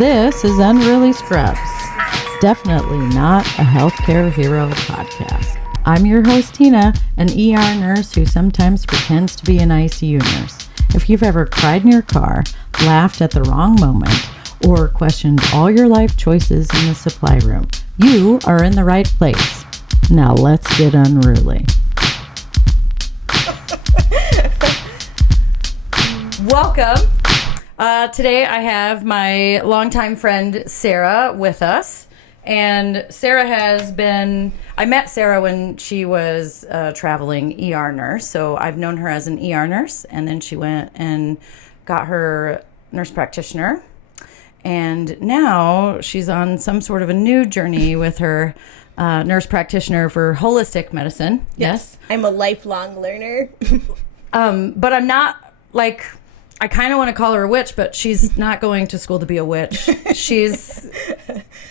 This is Unruly Scrubs, definitely not a healthcare hero podcast. I'm your host, Tina, an ER nurse who sometimes pretends to be an ICU nurse. If you've ever cried in your car, laughed at the wrong moment, or questioned all your life choices in the supply room, you are in the right place. Now let's get unruly. Welcome. Today I have my longtime friend Sarah with us. And Sarah I met Sarah when she was a traveling ER nurse. So I've known her as an ER nurse. And then she went and got her nurse practitioner. And now she's on some sort of a new journey with her nurse practitioner for holistic medicine. Yes. I'm a lifelong learner. But I'm not I kind of want to call her a witch, but she's not going to school to be a witch. She's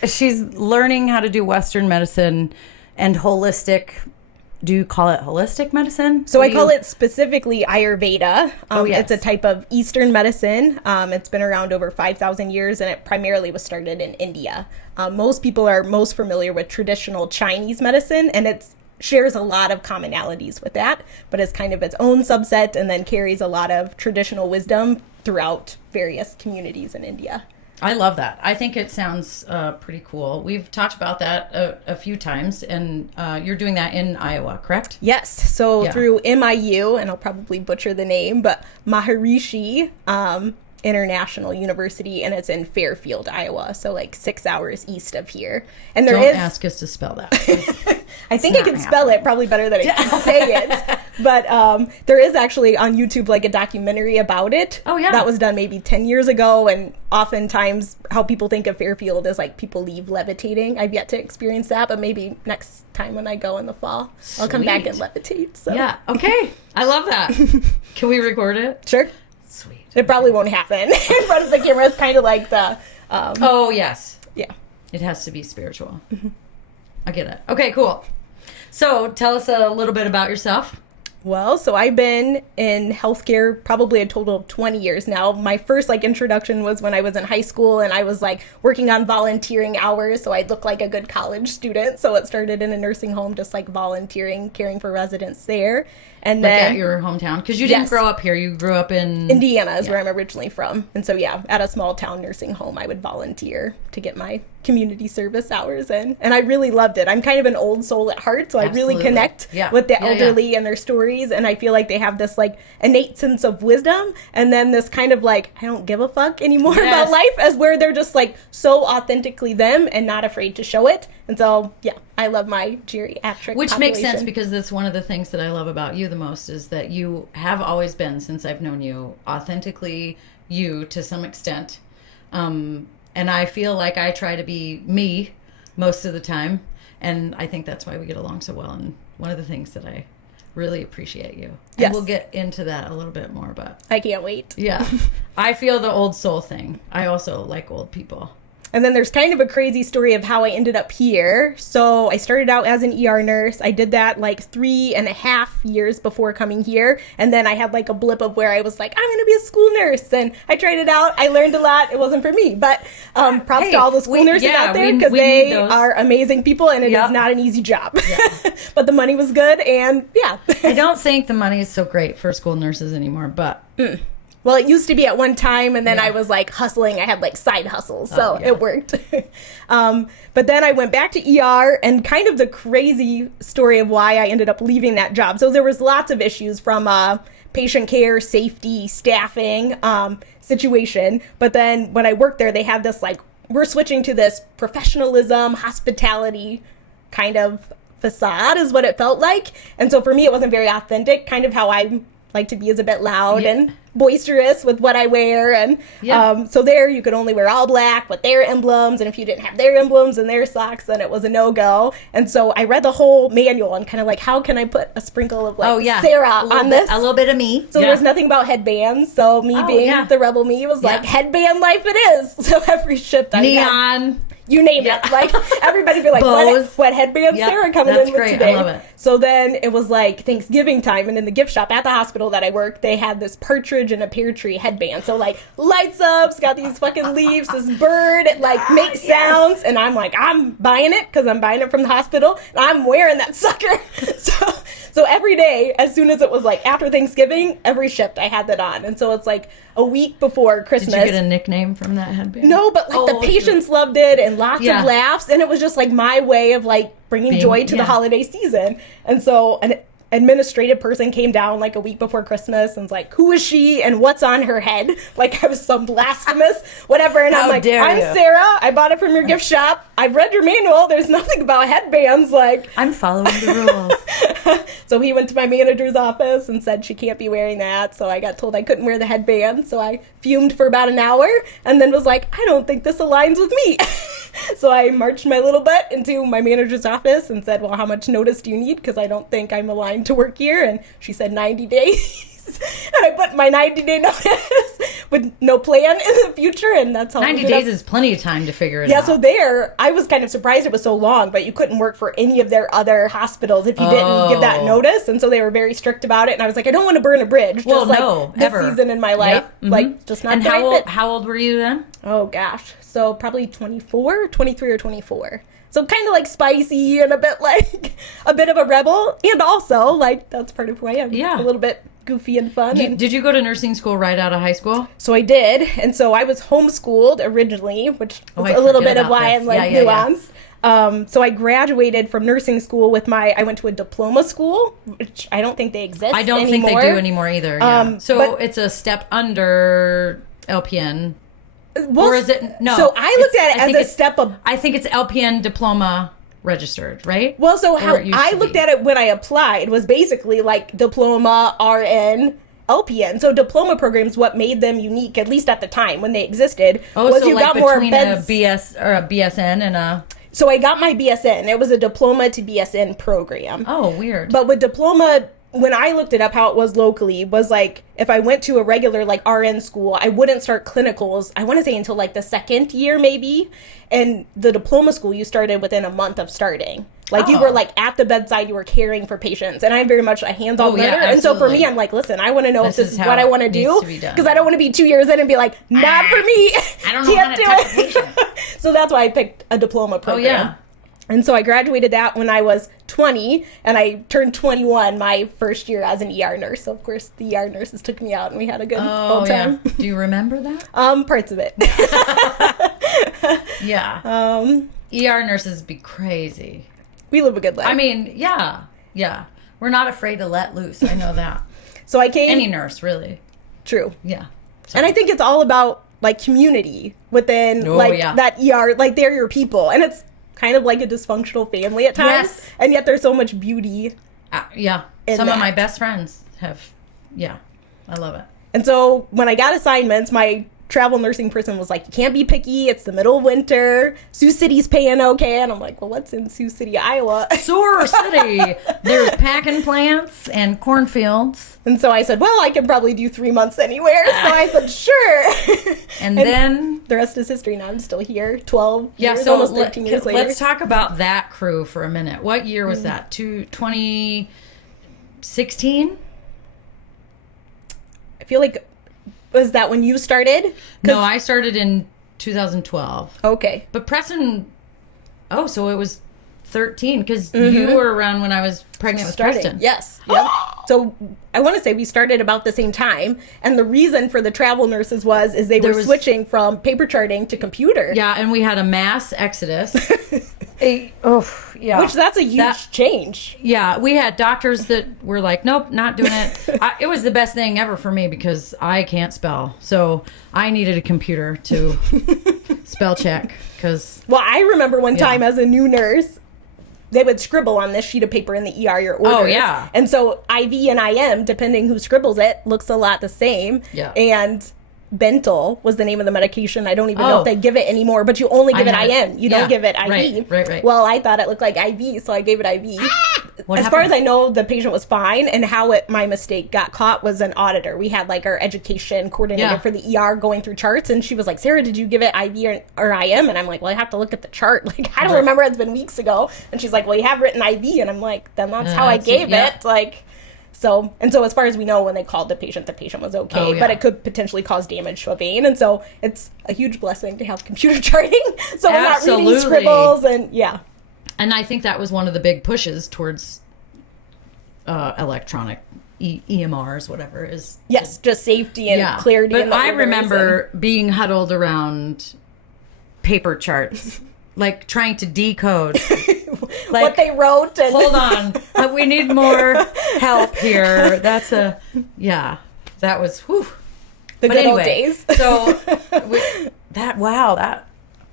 learning how to do Western medicine and holistic. Do you call it holistic medicine? So I call it specifically Ayurveda. Yes. It's a type of Eastern medicine. It's been around over 5,000 years, and it primarily was started in India. Most people are most familiar with traditional Chinese medicine, and it shares a lot of commonalities with that, but it's kind of its own subset and then carries a lot of traditional wisdom throughout various communities in India. I love that. I think it sounds pretty cool. We've talked about that a few times, and you're doing that in Iowa, correct? Yes. So through MIU, and I'll probably butcher the name, but Maharishi International University, and it's in Fairfield, Iowa, so like 6 hours east of here. And Don't ask us to spell that. I think I can spell it probably better than I can say it. But there is actually on YouTube like a documentary about it. Oh, yeah. That was done maybe 10 years ago. And oftentimes how people think of Fairfield is like people leave levitating. I've yet to experience that, but maybe next time when I go in the fall, I'll come back and levitate. So. Yeah. Okay. I love that. Can we record it? Sure. Sweet. It probably won't happen in front of the camera. It's kind of like the... oh, yes. Yeah. It has to be spiritual. Mm-hmm. I get it. Okay, cool. So tell us a little bit about yourself. Well, so I've been in healthcare probably a total of 20 years now. My first introduction was when I was in high school, and I was working on volunteering hours, so I'd look like a good college student. So it started in a nursing home, just volunteering, caring for residents there. And then at your hometown, because you didn't grow up here. You grew up in Indiana is where I'm originally from. And so, at a small town nursing home, I would volunteer to get my community service hours in. And I really loved it. I'm kind of an old soul at heart, so Absolutely. I really connect with the elderly and their stories. And I feel like they have this innate sense of wisdom, and then this kind of I don't give a fuck anymore about life, as where they're just so authentically them and not afraid to show it. And so, I love my geriatric Which population. makes sense, because that's one of the things that I love about you the most, is that you have always been, since I've known you, authentically you to some extent. And I feel like I try to be me most of the time. And I think that's why we get along so well. And one of the things that I really appreciate you. Yes. And we'll get into that a little bit more, but I can't wait. Yeah. I feel the old soul thing. I also like old people. And then there's kind of a crazy story of how I ended up here. So I started out as an ER nurse. I did that 3.5 years before coming here. And then I had a blip of where I was I'm going to be a school nurse. And I tried it out. I learned a lot. It wasn't for me. But props to all the school nurses out there, because they are amazing people, and it is not an easy job. Yeah. But the money was good, and I don't think the money is so great for school nurses anymore, but... Well, it used to be at one time, and then I was hustling. I had side hustles, so it worked. But then I went back to ER, and kind of the crazy story of why I ended up leaving that job. So there was lots of issues from patient care, safety, staffing situation. But then when I worked there, they had this we're switching to this professionalism, hospitality kind of facade is what it felt like. And so for me, it wasn't very authentic. Kind of how I like to be is a bit loud and boisterous with what I wear. And so there you could only wear all black with their emblems. And if you didn't have their emblems and their socks, then it was a no-go. And so I read the whole manual and kind of how can I put a sprinkle of Sarah on this? A little bit of me. So there's nothing about headbands. So me being the rebel me was headband life it is. So every shift I neon. You name it. Like, everybody be like, what headband Sarah coming in with great. today? I love it. So then it was like Thanksgiving time, and in the gift shop at the hospital that I work, they had this partridge and a pear tree headband. So like lights up, it's got these fucking leaves, this bird, it like makes sounds, and I'm like, I'm buying it because I'm buying it from the hospital, and I'm wearing that sucker. So every day, as soon as it was like after Thanksgiving, every shift I had that on, and so it's like a week before Christmas. Did you get a nickname from that headband? No, but like the patients loved it, and lots of laughs, and it was just like my way of like bringing joy to the holiday season. And so an administrative person came down like a week before Christmas and was like, who is she and what's on her head? Like I was some blasphemous whatever, and I'm like, I'm Sarah, I bought it from your gift shop, I've read your manual, there's nothing about headbands, like I'm following the rules. So he went to my manager's office and said she can't be wearing that, so I got told I couldn't wear the headband. So I fumed for about an hour and then was like, I don't think this aligns with me. So I marched my little butt into my manager's office and said, well, how much notice do you need? Because I don't think I'm aligned to work here. And she said 90 days. And I put my 90-day notice with no plan in the future. And that's how 90 days is plenty of time to figure it out. Yeah, so there, I was kind of surprised it was so long, but you couldn't work for any of their other hospitals if you didn't give that notice. And so they were very strict about it. And I was like, I don't want to burn a bridge. Well, just no, like this season in my life. Like, just not and the right fit. how old were you then? Oh, gosh. So probably 24, 23 or 24. So kind of like spicy and a bit like a bit of a rebel. And also, like, that's part of who I am. Yeah. A little bit goofy and fun. Did you go to nursing school right out of high school? So I did. And so I was homeschooled originally, which is a little bit of why I'm like nuanced. So I graduated from nursing school with I went to a diploma school, which I don't think they exist I don't anymore. think they do anymore either. Yeah. So it's a step under LPN. Well, or is it? No. So I looked at it as a step up. I think it's LPN diploma registered, right? Well, so how I looked at it when I applied was basically like diploma, RN, LPN. So diploma programs, what made them unique, at least at the time when they existed, was so you like got more beds. A BS or a BSN and a... So I got my BSN. It was a diploma to BSN program. Oh, weird. But with diploma, when I looked it up, how it was locally, was like, if I went to a regular like RN school, I wouldn't start clinicals, I want to say until like the second year maybe. And the diploma school, you started within a month of starting. Like you were like at the bedside, you were caring for patients. And I'm very much a hands-on learner. And so for me, I'm like, listen, I want to know if this is what I want to do. Because I don't want to be 2 years in and be like, not for me. I don't know how to touch a patient. So that's why I picked a diploma program. Oh, yeah. And so I graduated that when I was 20, and I turned 21 my first year as an ER nurse. So, of course, the ER nurses took me out, and we had a good old time. Yeah. Do you remember that? Parts of it. Yeah. ER nurses be crazy. We live a good life. I mean, yeah. We're not afraid to let loose. I know that. So I came... Any nurse, really. True. Yeah. And I think it's all about, like, community within, that ER. Like, they're your people. And it's kind of like a dysfunctional family at times. Yes. And yet there's so much beauty. Yeah. Some of my best friends have, I love it. And so when I got assignments, my travel nursing person was like, you can't be picky. It's the middle of winter. Sioux City's paying okay. And I'm like, well, what's in Sioux City, Iowa? Sioux City. There's packing plants and cornfields. And so I said, well, I can probably do 3 months anywhere. So I said, sure. And then the rest is history. Now I'm still here 12 years, so almost 13 years later. Let's talk about that crew for a minute. What year was that? 2016? I feel like... Was that when you started? No, I started in 2012. Okay. But Preston, so it was 13, because you were around when I was pregnant with Preston. Yes. Yep. So I want to say we started about the same time. And the reason for the travel nurses is they were switching from paper charting to computer. Yeah, and we had a mass exodus. Which that's a huge change. Yeah, we had doctors that were like, nope, not doing it. It was the best thing ever for me because I can't spell. So I needed a computer to spell check. Well, I remember one time as a new nurse, they would scribble on this sheet of paper in the ER your orders. Oh, yeah. And so IV and IM, depending who scribbles it, looks a lot the same. Yeah. And Bentyl was the name of the medication. I don't even know if they give it anymore, but you only give it IM. You don't give it IV. Right. Well, I thought it looked like IV, so I gave it IV. What as happened? far as I know, the patient was fine, and how my mistake got caught was an auditor. We had like our education coordinator for the ER going through charts, and she was like, "Sarah, did you give it IV or IM?" And I'm like, "Well, I have to look at the chart. Like, I don't remember. It's been weeks ago." And she's like, "Well, you have written IV," and I'm like, "Then that's how I gave it." Like, so as far as we know, when they called the patient was okay, but it could potentially cause damage to a vein, and so it's a huge blessing to have computer charting, so we're not reading scribbles and And I think that was one of the big pushes towards electronic EMRs, whatever is. Yes, just safety and clarity. But I remember being huddled around paper charts, like trying to decode like, what they wrote. And hold on, we need more help here. That was whew. The good old days. So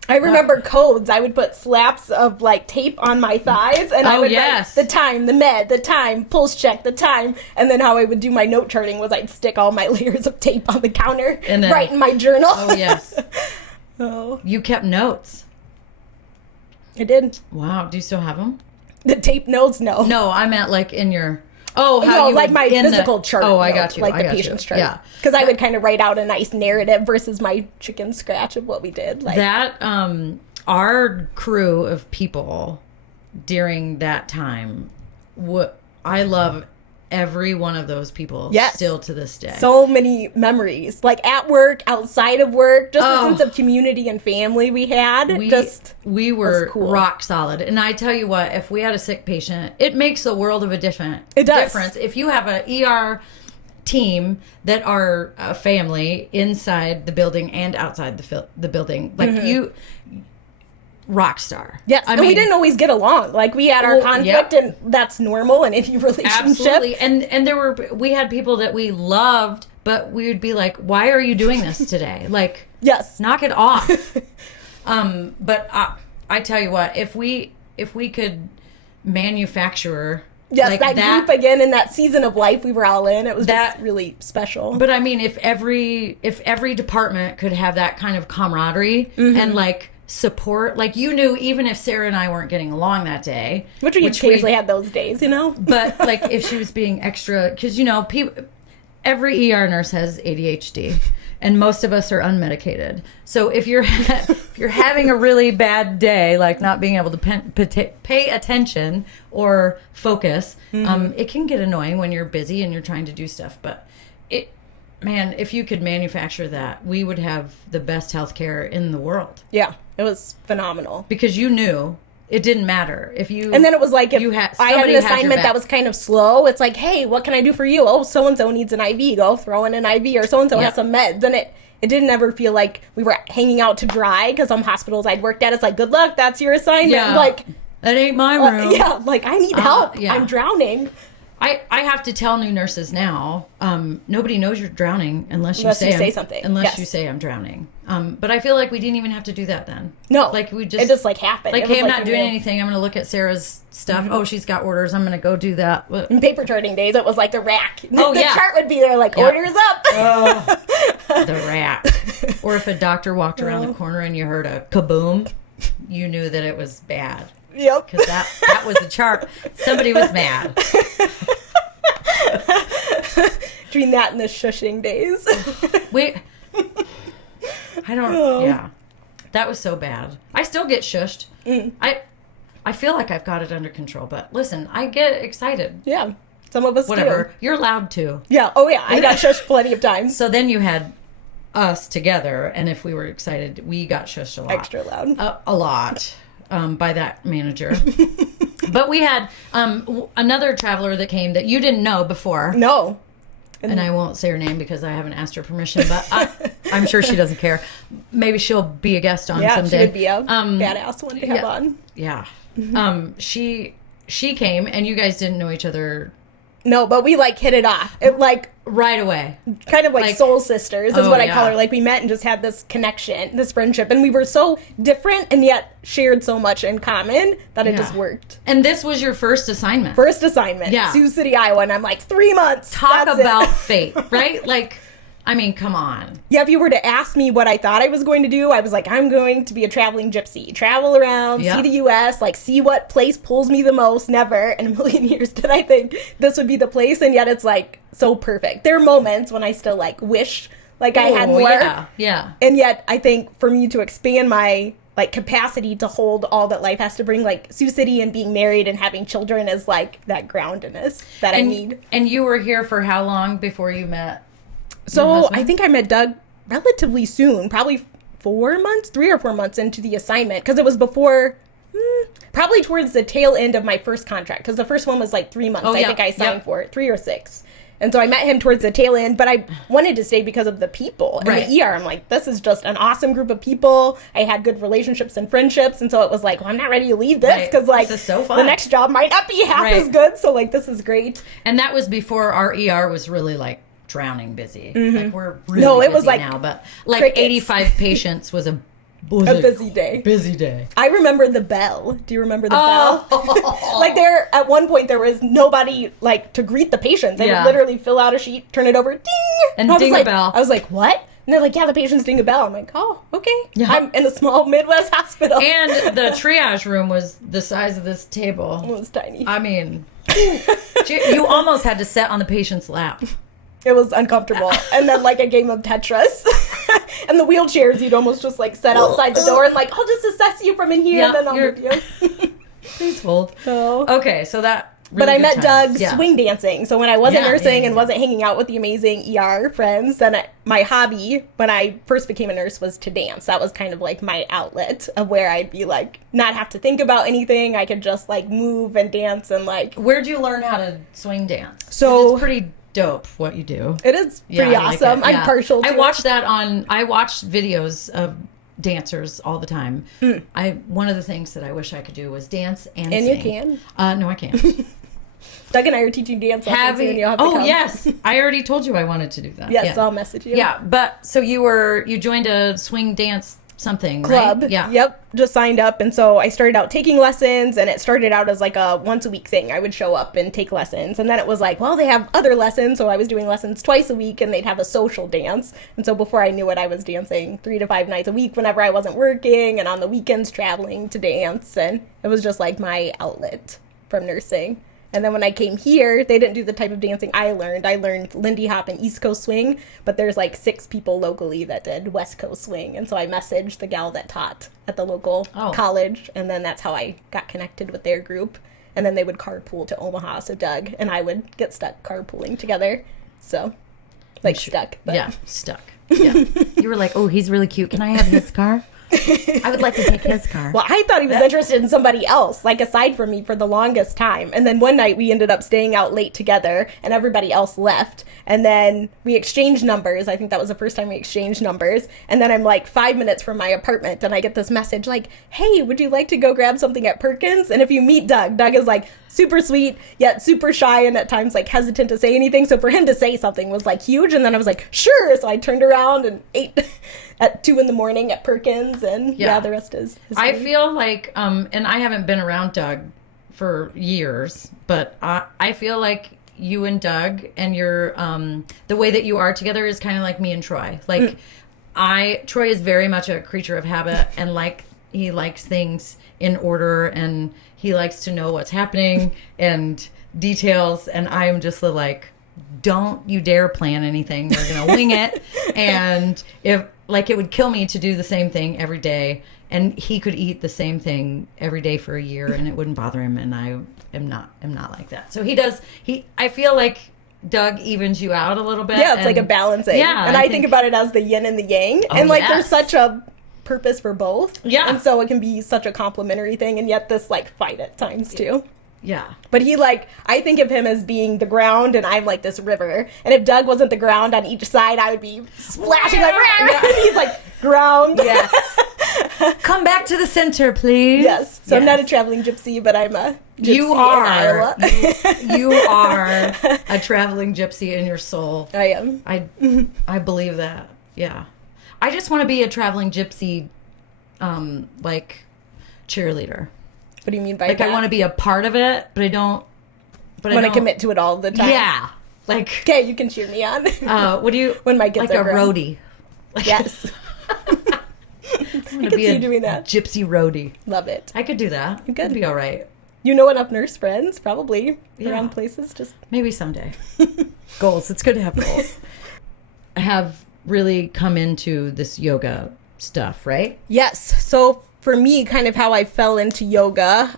I remember codes. I would put slaps of like tape on my thighs, and I would write the time, the med, the time, pulse check, the time, and then how I would do my note charting was I'd stick all my layers of tape on the counter, and then write in my journal. Oh yes. You kept notes. I did. Wow. Do you still have them? The tape notes? No. No, I meant like in your. Oh, how you like my physical chart. Oh, I got you. Like the patient's chart. Yeah, because I would kind of write out a nice narrative versus my chicken scratch of what we did. Like that. Our crew of people during that time. I love every one of those people. Yes. Still to this day. So many memories, like at work, outside of work, just a sense of community and family we had. We were rock solid. And I tell you what, if we had a sick patient, it makes a world of a difference. If you have an ER team that are a family inside the building and outside the building, like you, rock star. Yes, I mean, we didn't always get along. Like we had our conflict, and that's normal in any relationship. Absolutely. And we had people that we loved, but we would be like, "Why are you doing this today?" Like, yes, knock it off. But I tell you what, if we could manufacture. Yes, like that group again in that season of life we were all in. It was just really special. But I mean, if every department could have that kind of camaraderie and like support, like you knew, even if Sarah and I weren't getting along that day, which we occasionally had those days, But like if she was being extra, because every ER nurse has ADHD, and most of us are unmedicated. So if you're having a really bad day, like not being able to pay attention or focus, it can get annoying when you're busy and you're trying to do stuff. But if you could manufacture that, we would have the best healthcare in the world. Yeah, it was phenomenal. Because you knew it didn't matter if you. And then it was like if I had an assignment that was kind of slow, it's like, hey, what can I do for you? Oh, so and so needs an IV. Go throw in an IV, or so and so has some meds. And it didn't ever feel like we were hanging out to dry, because some hospitals I'd worked at, it's like, good luck, that's your assignment. Yeah. Like, that ain't my room. Like I need help. I'm drowning. I have to tell new nurses now, nobody knows you're drowning unless you say something. Unless you say I'm drowning. But I feel like we didn't even have to do that then. No. Like it just like happened. Like, hey, I'm not doing anything. I'm going to look at Sarah's stuff. Oh, she's got orders. I'm going to go do that. In paper charting days, it was like the rack. The chart would be there like, orders up. The rack. Or if a doctor walked around the corner and you heard a kaboom, you knew that it was bad. Yep. Because that was a chart. Somebody was mad. Between that and the shushing days. That was so bad. I still get shushed. I feel like I've got it under control, but listen, I get excited. Yeah. Some of us Whatever. do. You're allowed to. Yeah. Oh, yeah. I got shushed plenty of times. So then you had us together, and if we were excited, we got shushed a lot. Extra loud. A lot. By that manager. But we had another traveler that came that you didn't know before. No. And I won't say her name because I haven't asked her permission, but I'm sure she doesn't care. Maybe she'll be a guest on someday. She would be a badass one to have on. Yeah. She came, and you guys didn't know each other. No, but we like hit it off. It like right away. Kind of like soul sisters is what I call her. Like we met and just had this connection, this friendship, and we were so different and yet shared so much in common that it just worked. And this was your first assignment. First assignment. Yeah. Sioux City, Iowa, and I'm like 3 months. Talk about fate, right? Like I mean, come on. Yeah, if you were to ask me what I thought I was going to do, I was like, I'm going to be a traveling gypsy. Travel around, see the U.S., like, see what place pulls me the most. Never in a million years did I think this would be the place, and yet it's, like, so perfect. There are moments when I still, like, wish, like, I had more. Yeah. And yet, I think for me to expand my, like, capacity to hold all that life has to bring, like, Sioux City and being married and having children is, like, that groundedness that I need. And you were here for how long before you met? So I think I met Doug relatively soon, probably 3 or 4 months into the assignment, because it was before, probably towards the tail end of my first contract, because the first one was like 3 months. I think I signed for it, 3 or 6. And so I met him towards the tail end, but I wanted to stay because of the people and the ER. I'm like, this is just an awesome group of people. I had good relationships and friendships. And so it was like, well, I'm not ready to leave this because like this is so fun. The next job might not be half as good. So like, this is great. And that was before our ER was really like drowning busy. Like we're really it busy was like now, but like crickets. 85 patients was a busy day. Busy day. I remember the bell. Do you remember the bell? Like there, at one point, there was nobody like to greet the patients. They would literally fill out a sheet, turn it over, ding, and ding a bell. I was like, what? And they're like, yeah, the patients ding a bell. I'm like, oh, okay. Yeah. I'm in a small Midwest hospital. And the triage room was the size of this table. It was tiny. I mean, you almost had to sit on the patient's lap. It was uncomfortable. And then like a game of Tetris. And the wheelchairs, you'd almost just like set outside the door and like, I'll just assess you from in here and then I'll move you. Please hold. So. Okay, so that... Really but I met times. Doug swing dancing. So when I wasn't nursing and wasn't hanging out with the amazing ER friends, then my hobby when I first became a nurse was to dance. That was kind of like my outlet of where I'd be like, not have to think about anything. I could just like move and dance and like... Where'd you learn how to swing dance? So it's pretty dope what you do. It is pretty awesome. Like I'm partial to I watch that I watch videos of dancers all the time. One of the things that I wish I could do was dance and sing. And you can? No, I can't. Doug and I are teaching dance lessons and you'll have to come. Yes. I already told you I wanted to do that. Yes, I'll message you. Yeah, but so you joined a swing dance something, club. Right? Yeah. Yep. Just signed up. And so I started out taking lessons, and it started out as like a once a week thing. I would show up and take lessons. And then it was like, well, they have other lessons. So I was doing lessons twice a week, and they'd have a social dance. And so before I knew it, I was dancing 3 to 5 nights a week whenever I wasn't working, and on the weekends traveling to dance. And it was just like my outlet from nursing. And then when I came here, they didn't do the type of dancing I learned. I learned Lindy Hop and East Coast Swing, but there's like 6 people locally that did West Coast Swing. And so I messaged the gal that taught at the local college, and then that's how I got connected with their group. And then they would carpool to Omaha, so Doug and I would get stuck carpooling together. So, like stuck. But. Yeah, stuck. Yeah. You were like, oh, he's really cute. Can I have his car? I would like to take his car. Well, I thought he was interested in somebody else, like aside from me for the longest time. And then one night we ended up staying out late together and everybody else left. And then we exchanged numbers. I think that was the first time we exchanged numbers. And then I'm like 5 minutes from my apartment and I get this message like, hey, would you like to go grab something at Perkins? And if you meet Doug is like super sweet, yet super shy and at times like hesitant to say anything. So for him to say something was like huge. And then I was like, sure. So I turned around and ate at 2 a.m. at Perkins, and the rest is history. I feel like, and I haven't been around Doug for years, but I feel like you and Doug and your, the way that you are together is kind of like me and Troy. Like, Troy is very much a creature of habit, and like, he likes things in order, and he likes to know what's happening and details, and I'm just like, don't you dare plan anything. We're going to wing it. And if like it would kill me to do the same thing every day, and he could eat the same thing every day for a year and it wouldn't bother him, and I am not like that. So I feel like Doug evens you out a little bit. Yeah, it's like a balancing. Yeah. And I think about it as the yin and the yang. And like there's such a purpose for both. Yeah. And so it can be such a complementary thing, and yet this like fight at times too. Yeah. But I think of him as being the ground and I'm like this river. And if Doug wasn't the ground on each side, I would be splashing like, he's like ground. Yes. Come back to the center, please. Yes. So I'm not a traveling gypsy, but I'm a gypsy you are. in Iowa. You are a traveling gypsy in your soul. I am. I believe that. Yeah. I just want to be a traveling gypsy, like cheerleader. What do you mean by that? that? I want to be a part of it, but I don't. But I want to commit to it all the time. Yeah. Like, Okay, you can cheer me on. what do you When my kids like are a grown. roadie? Yes. I'm gonna could be see a you doing that. gypsy roadie. Love it. I could do that. You could. That'd be all right. You know enough nurse friends, probably, Yeah. around places. Just Maybe someday. Goals. It's good to have goals. I have really come into this yoga stuff, right? Yes. So for me, kind of how I fell into yoga,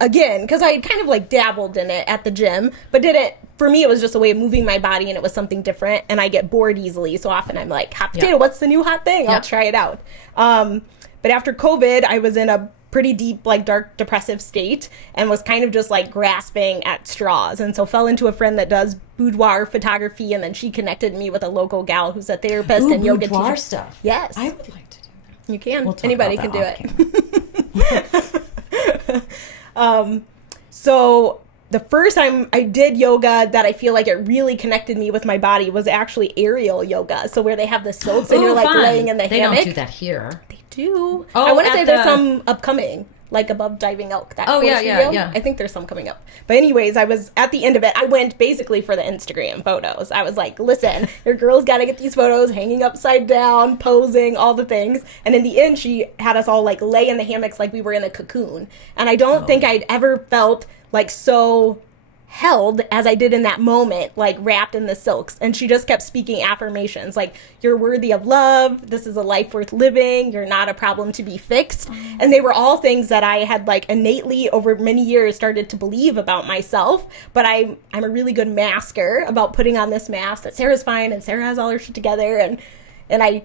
again, because I kind of like dabbled in it at the gym, but didn't. For me, it was just a way of moving my body, and it was something different. And I get bored easily, so often I'm like, hot potato, what's the new hot thing? I'll try it out. But after COVID, I was in a pretty deep, like dark, depressive state, and was kind of just like grasping at straws. And so fell into a friend that does boudoir photography, and then she connected me with a local gal who's a therapist and yoga boudoir teacher. stuff. Yes. I would like to do that. You can. We'll talk Anybody about can that do it. So the first time I did yoga that I feel like it really connected me with my body was actually aerial yoga. So where they have the silks and you're like fun. laying in the They hammock. don't do that here. They do. Oh, I want to at say there's the- some upcoming, like above Diving Elk. That Oh, yeah, course yeah, video. yeah. I think there's some coming up. But anyways, I was at the end of it. I went basically for the Instagram photos. I was like, listen, your girl's got to get these photos hanging upside down, posing, all the things. And in the end, she had us all like lay in the hammocks like we were in a cocoon. And I don't think I'd ever felt like so held as I did in that moment, like wrapped in the silks. And she just kept speaking affirmations like, you're worthy of love, this is a life worth living, you're not a problem to be fixed. And they were all things that I had like innately over many years started to believe about myself. But I'm a really good masker about putting on this mask that Sarah's fine and Sarah has all her shit together, and I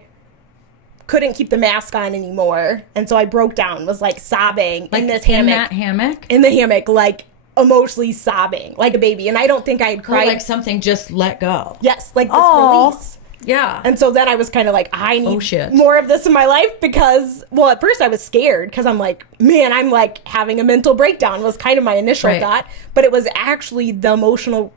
couldn't keep the mask on anymore. And so I broke down, was like sobbing Like in this in hammock. that hammock? In the hammock, like emotionally sobbing like a baby. And I don't think I had Or cried. like something just let go. Yes, like this Aw. release. Yeah. And so then I was kind of like, I need shit. more of this in my life because, well, at first I was scared because I'm like, man, I'm like having a mental breakdown was kind of my initial Right. thought. But it was actually the emotional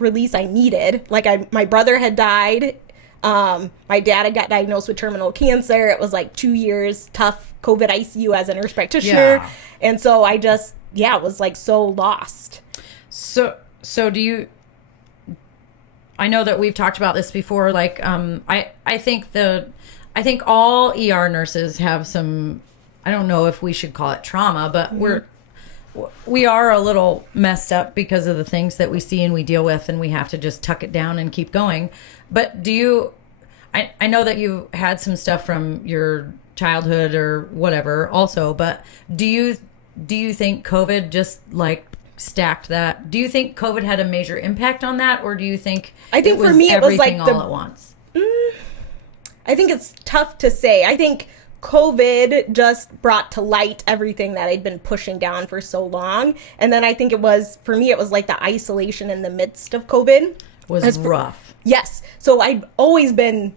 release I needed. Like my brother had died. My dad had got diagnosed with terminal cancer. It was like 2 years, tough COVID ICU as a nurse practitioner. Yeah. And so I just, was like so lost. So do you, I know that we've talked about this before, like, I think all ER nurses have some, I don't know if we should call it trauma, but we are a little messed up because of the things that we see and we deal with, and we have to just tuck it down and keep going. But do you, I know that you had some stuff from your childhood or whatever also, but do you think COVID just like stacked that? Do you think COVID had a major impact on that, or do you think I think for me it was like everything all at once? I think it's tough to say. I think COVID just brought to light everything that I'd been pushing down for so long. And then I think it was, for me, it was like the isolation in the midst of COVID. Was rough. Yes. So I'd always been,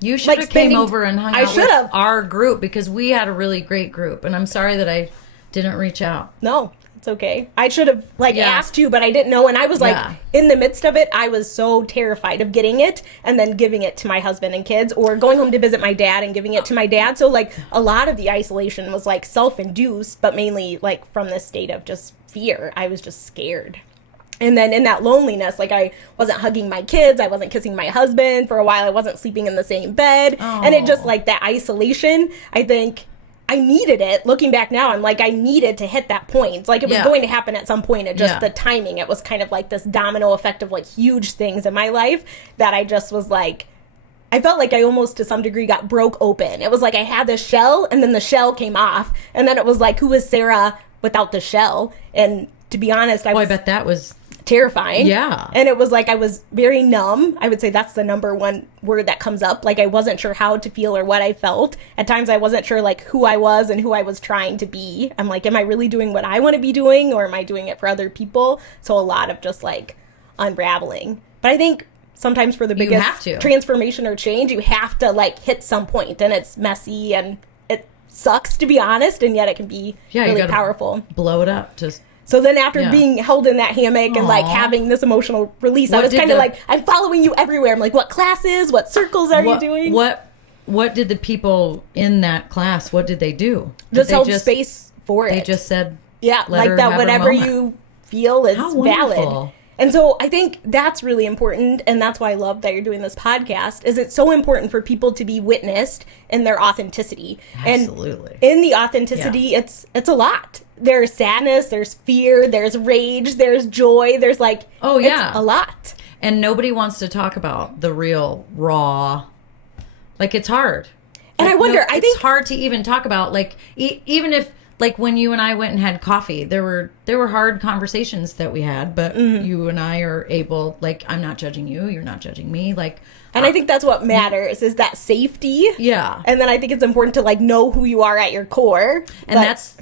You should like, have came spending- over and hung I out with should've. our group, because we had a really great group, and I'm sorry that I didn't reach out. no, it's okay. I should have Yeah. asked you, but I didn't know. And I was like, Yeah. in the midst of it, I was so terrified of getting it and then giving it to my husband and kids, or going home to visit my dad and giving it to my dad. So like a lot of the isolation was like self-induced, but mainly like from this state of just fear. I was just scared. And then in that loneliness, like I wasn't hugging my kids, I wasn't kissing my husband for a while, I wasn't sleeping in the same bed. And it just like that isolation, I think I needed it. Looking back now, I'm like, I needed to hit that point. Like it was Yeah. going to happen at some point. It just Yeah. the timing, it was kind of like this domino effect of like huge things in my life that I just was like, I felt like I almost to some degree got broke open. It was like I had this shell and then the shell came off. And then it was like, who is Sarah without the shell? And to be honest, I Boy, I was bet that was terrifying. Yeah. And it was like I was very numb. I would say that's the number one word that comes up. Like I wasn't sure how to feel or what I felt. At times I wasn't sure like who I was and who I was trying to be. I'm like, am I really doing what I want to be doing, or am I doing it for other people? So a lot of just like unraveling. But I think sometimes for the have biggest to. transformation or change, you have to like hit some point, and it's messy and it sucks, to be honest, and yet it can be you really gotta powerful. blow it up. Just So then after Yeah. being held in that hammock and like Aw. having this emotional release, I What was did kind of the- like, I'm following you everywhere. I'm like, what classes, what circles are you doing? What did the people in that class? What did they do? Did Just they held space for They it. just said, yeah, let her like that have her whatever moment. you feel is "How valid. wonderful!" And so I think that's really important, and that's why I love that you're doing this podcast, is it's so important for people to be witnessed in their authenticity. Absolutely. And in the authenticity, it's a lot. There's sadness, there's fear, there's rage, there's joy, there's like, oh yeah, it's a lot. And nobody wants to talk about the real raw, like it's hard. And like, I wonder, I think it's hard to even talk about, like, even if, like when you and I went and had coffee, there were hard conversations that we had, but you and I are able, like, I'm not judging you, you're not judging me, like. And I think that's what matters, is that safety. Yeah. And then I think it's important to like know who you are at your core. And that's,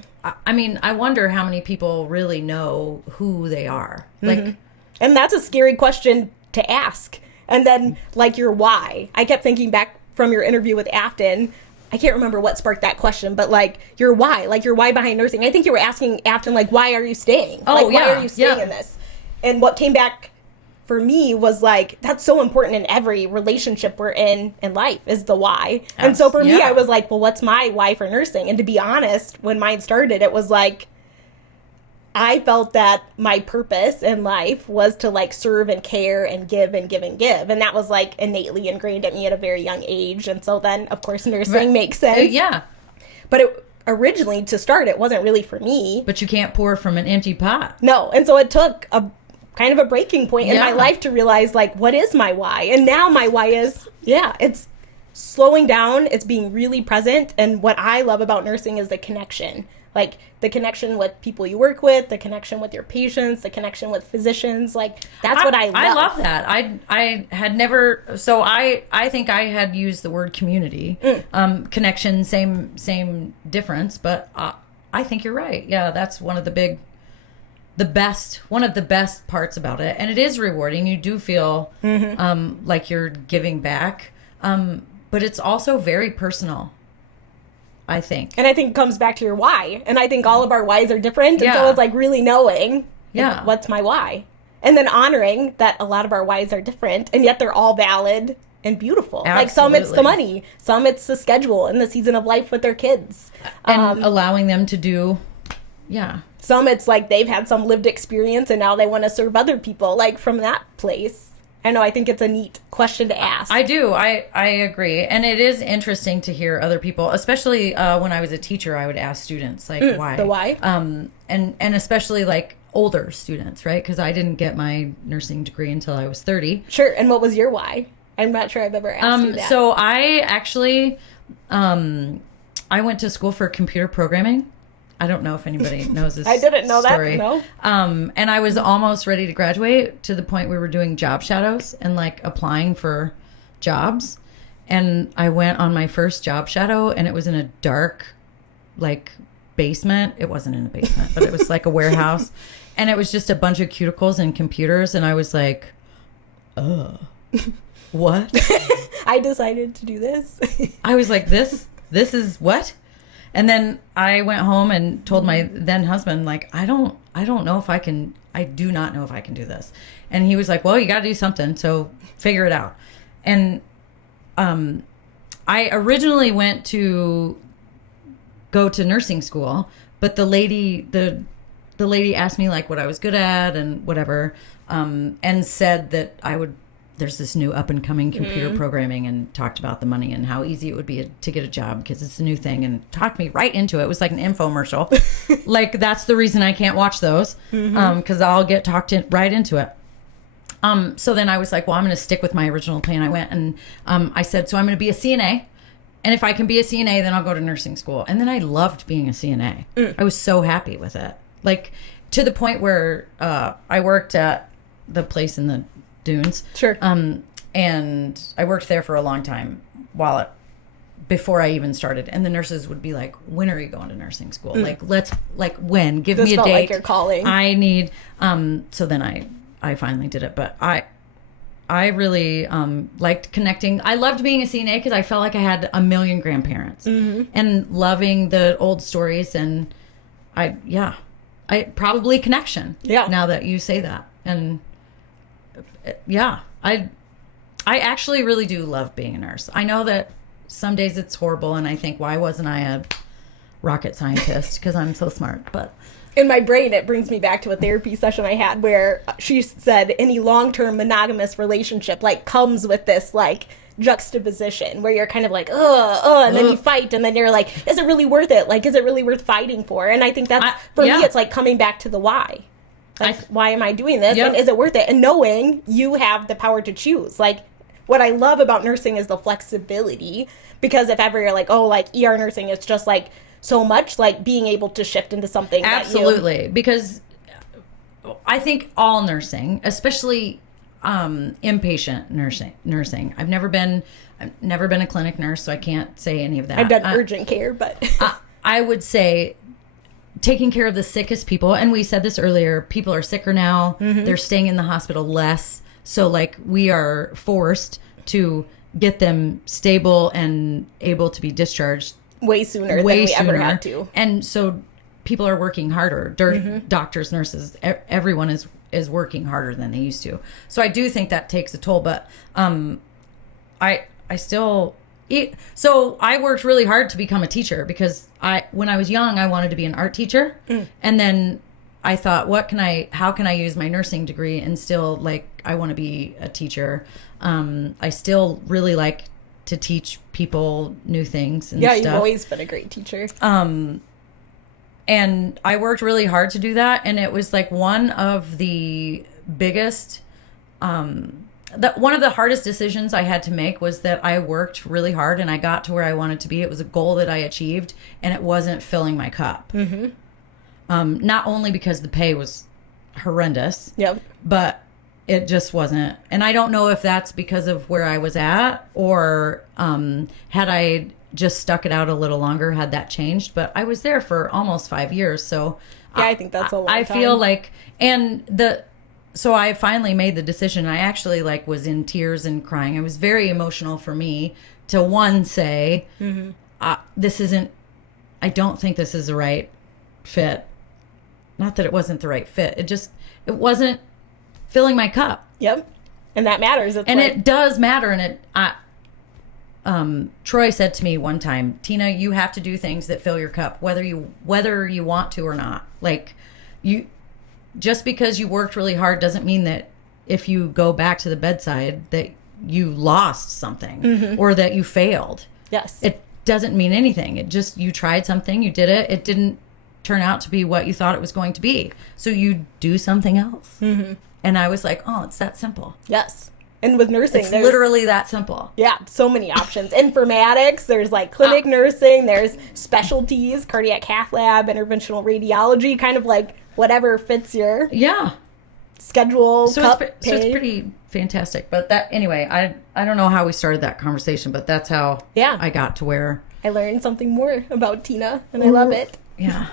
I mean, I wonder how many people really know who they are. Like, and that's a scary question to ask. And then like your why. I kept thinking back from your interview with Afton. I can't remember what sparked that question, but like your why behind nursing. I think you were asking Afton, like, why are you staying? Oh, like, yeah, why are you staying in this? And what came back for me was like, that's so important in every relationship we're in life, is the why. And so for me, I was like, well, what's my why for nursing? And to be honest, when mine started, it was like, I felt that my purpose in life was to like serve and care and give and give and give. And that was like innately ingrained at me at a very young age. And so then, of course, nursing makes sense. Yeah. But originally, to start, it wasn't really for me. But you can't pour from an empty pot. No. And so it took a kind of a breaking point in my life to realize, like, what is my why? And now my why is, it's slowing down. It's being really present. And what I love about nursing is the connection. Like the connection with people you work with, the connection with your patients, the connection with physicians. Like that's what I love. I love that. I had never, so I think I had used the word community, connection, same difference, but I think you're right. Yeah, that's one of the best parts about it. And it is rewarding. You do feel like you're giving back, but it's also very personal, I think. And I think it comes back to your why. And I think all of our whys are different. And so it's like really knowing, like, what's my why? And then honoring that a lot of our whys are different, and yet they're all valid and beautiful. Absolutely. Like some it's the money, some it's the schedule and the season of life with their kids. And allowing them to do, Some it's like they've had some lived experience and now they want to serve other people, like from that place. I know, I think it's a neat question to ask. I do. I agree. And it is interesting to hear other people, especially when I was a teacher, I would ask students, like, why? The why? And especially, like, older students, right? Because I didn't get my nursing degree until I was 30. Sure. And what was your why? I'm not sure I've ever asked you that. So I actually, I went to school for computer programming. I don't know if anybody knows this. I didn't know story. that. No. And I was almost ready to graduate to the point we were doing job shadows and like applying for jobs. And I went on my first job shadow, and it was in a dark, like, basement. It wasn't in a basement, but it was like a warehouse. And it was just a bunch of cuticles and computers. And I was like, what? I decided to do this. I was like, this is what? And then I went home and told my then husband, like, I do not know if I can do this. And he was like, well, you got to do something. So figure it out. And I originally went to go to nursing school, but the lady asked me, like, what I was good at and whatever, and said that there's this new up and coming computer programming, and talked about the money and how easy it would be to get a job because it's a new thing, and talked me right into it. It was like an infomercial. Like, that's the reason I can't watch those, because I'll get talked right into it. So then I was like, well, I'm going to stick with my original plan. I went and I said, so I'm going to be a CNA. And if I can be a CNA, then I'll go to nursing school. And then I loved being a CNA. I was so happy with it. Like, to the point where I worked at the place in the Dunes. Sure. And I worked there for a long time before I even started. And the nurses would be like, when are you going to nursing school? When? Give me a felt date. like you're calling. I need, so then I finally did it. But I really liked connecting. I loved being a CNA because I felt like I had a million grandparents and loving the old stories. And I probably connection. Yeah. Now that you say that. And I actually really do love being a nurse. I know that some days it's horrible, and I think, why wasn't I rocket scientist because I'm so smart, but in my brain, it brings me back to a therapy session I had where she said any long-term monogamous relationship like comes with this like juxtaposition where you're kind of like, and then you fight, and then you're like, is it really worth it? Like, is it really worth fighting for? And I think that's, for me, it's like coming back to the why. Like, why am I doing this? And is it worth it? And knowing you have the power to choose. Like, what I love about nursing is the flexibility, because if ever you're like, oh, like ER nursing, it's just like so much, like being able to shift into something. Absolutely. Because I think all nursing, especially inpatient nursing. I've never been a clinic nurse, so I can't say any of that. I've done urgent care, but I would say taking care of the sickest people, and we said this earlier, people are sicker now. They're staying in the hospital less. So like we are forced to get them stable and able to be discharged way sooner than we ever had to. And so people are working harder. Doctors, nurses, everyone is working harder than they used to. So I do think that takes a toll, but I still so I worked really hard to become a teacher because when I was young I wanted to be an art teacher, and then I thought, how can I use my nursing degree and still like I want to be a teacher. I still really like to teach people new things and stuff. You've always been a great teacher. And I worked really hard to do that. And it was like one of the biggest, one of the hardest decisions I had to make was that I worked really hard and I got to where I wanted to be. It was a goal that I achieved and it wasn't filling my cup. Not only because the pay was horrendous, but it just wasn't. And I don't know if that's because of where I was at or had I just stuck it out a little longer, had that changed. But I was there for almost 5 years. So I think that's a long time. I feel like, so I finally made the decision. I actually like was in tears and crying. It was very emotional for me to say, this isn't, I don't think this is the right fit. Not that it wasn't the right fit. It wasn't filling my cup. Yep. And that matters. It does matter. And Troy said to me one time, Tina, you have to do things that fill your cup, whether you want to or not. Like just because you worked really hard doesn't mean that if you go back to the bedside that you lost something or that you failed. Yes. It doesn't mean anything. It just, you tried something, you did it. It didn't turn out to be what you thought it was going to be. So you do something else. And I was like, oh, it's that simple. Yes. And with nursing, it's literally that simple. Yeah, so many options. Informatics, there's like clinic nursing, there's specialties, cardiac cath lab, interventional radiology, kind of like whatever fits your schedule, so it's pretty fantastic. But anyway, I don't know how we started that conversation, but that's how I got to where I learned something more about Tina, and I love it. Yeah.